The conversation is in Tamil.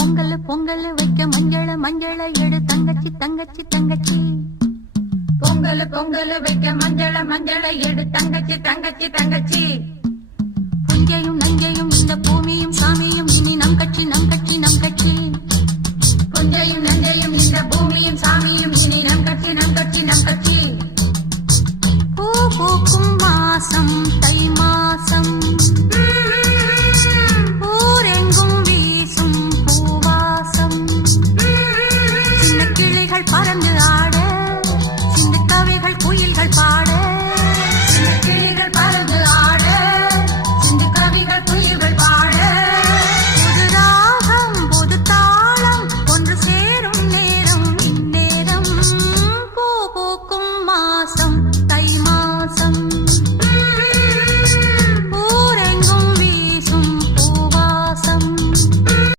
பொங்கல் பொங்கல் வைக்க மஞ்சள் மஞ்சள் எடு தங்கச்சி தங்கச்சி தங்கச்சி. பொங்கல் பொங்கல் வைக்க மஞ்சள் மஞ்சள் எடு தங்கச்சி தங்கச்சி தங்கச்சி. புஞ்சையும் நஞ்சையும் இந்த பூமியும் சாமியும் இனி நம் கட்சி நம் கட்சி நம் கட்சி. புஞ்சையும் நஞ்சையும் இந்த பூமியும் சாமியும் இனி நம் கட்சி நம் கட்சி நம் கட்சி. பூ பூக்கும் மாசம் um awesome